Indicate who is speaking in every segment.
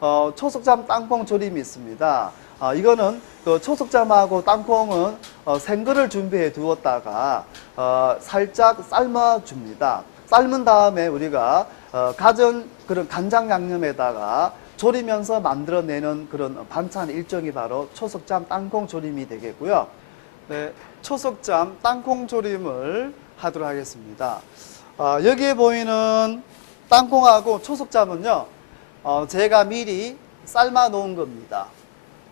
Speaker 1: 어, 초석잠 땅콩 조림이 있습니다. 아, 이거는 그 초석잠하고 땅콩은 어, 생거를 준비해 두었다가 어, 살짝 삶아 줍니다. 삶은 다음에 우리가 어, 가전 그런 간장 양념에다가 조리면서 만들어내는 그런 반찬 일종이 바로 초석잠 땅콩 조림이 되겠고요. 네, 초석잠 땅콩 조림을 하도록 하겠습니다. 아, 여기에 보이는 땅콩하고 초석잠은요, 어, 제가 미리 삶아 놓은 겁니다.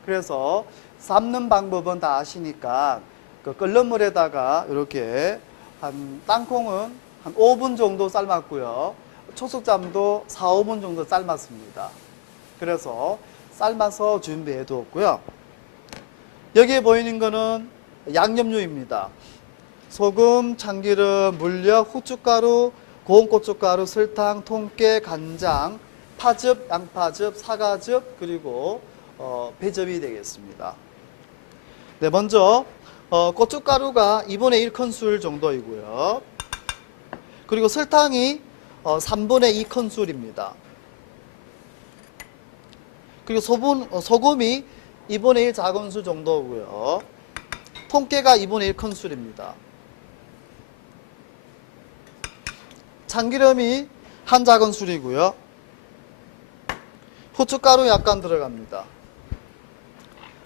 Speaker 1: 그래서 삶는 방법은 다 아시니까 그 끓는 물에다가 이렇게 한 땅콩은 한 5분 정도 삶았고요. 초석잠도 4, 5분 정도 삶았습니다. 그래서 삶아서 준비해 두었고요. 여기에 보이는 거는 양념류입니다. 소금, 참기름, 물엿, 후춧가루, 고운 고춧가루, 설탕, 통깨, 간장, 파즙, 양파즙, 사과즙, 그리고 어, 배즙이 되겠습니다. 네, 먼저 어, 고춧가루가 2분의 1큰술 정도이고요. 그리고 설탕이 어, 3분의 2큰술입니다. 그리고 소분, 어, 소금이 2분의 1 작은술 정도고요. 통깨가 2분의 1 큰술입니다. 참기름이 한 작은술이고요. 후춧가루 약간 들어갑니다.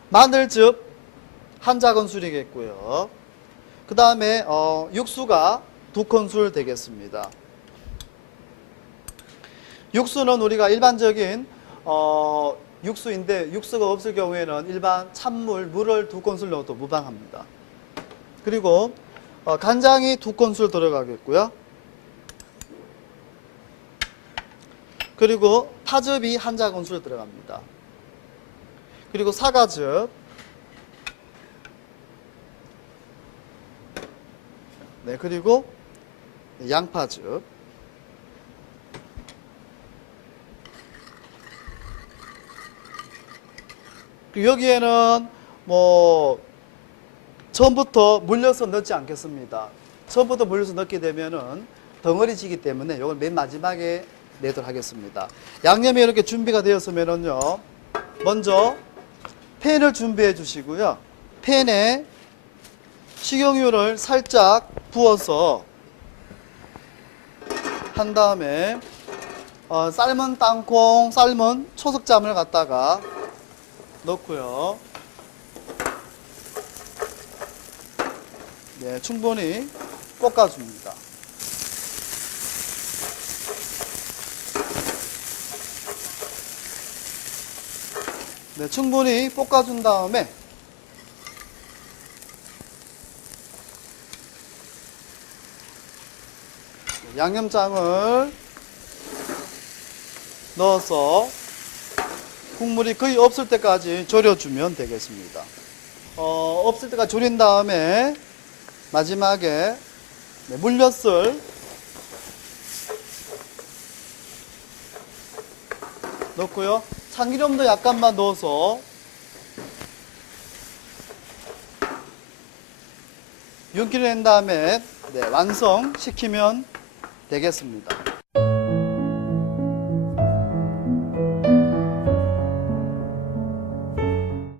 Speaker 1: 마늘즙 한 작은술 이겠고요. 그 다음에 어, 육수가 두 큰술 되겠습니다. 육수는 우리가 일반적인 어, 육수인데 육수가 없을 경우에는 일반 찬물, 물을 두 큰술 넣어도 무방합니다. 그리고 어, 간장이 두 큰술 들어가겠고요. 그리고 파즙이 한 작은술 들어갑니다. 그리고 사과즙 네, 그리고 양파즙 여기에는 뭐 처음부터 물려서 넣지 않겠습니다. 처음부터 물려서 넣게 되면은 덩어리지기 때문에 이걸 맨 마지막에 내도록 하겠습니다. 양념이 이렇게 준비가 되었으면은요. 먼저 팬을 준비해 주시고요. 팬에 식용유를 살짝 부어서 한 다음에 어, 삶은 땅콩, 삶은 초석잠을 갖다가 넣고요. 네, 충분히 볶아줍니다. 네, 충분히 볶아준 다음에 양념장을 넣어서 국물이 거의 없을 때까지 졸여주면 되겠습니다. 어, 없을 때까지 졸인 다음에 마지막에 네, 물엿을 넣고요. 참기름도 약간만 넣어서 윤기를 낸 다음에 네, 완성시키면 되겠습니다.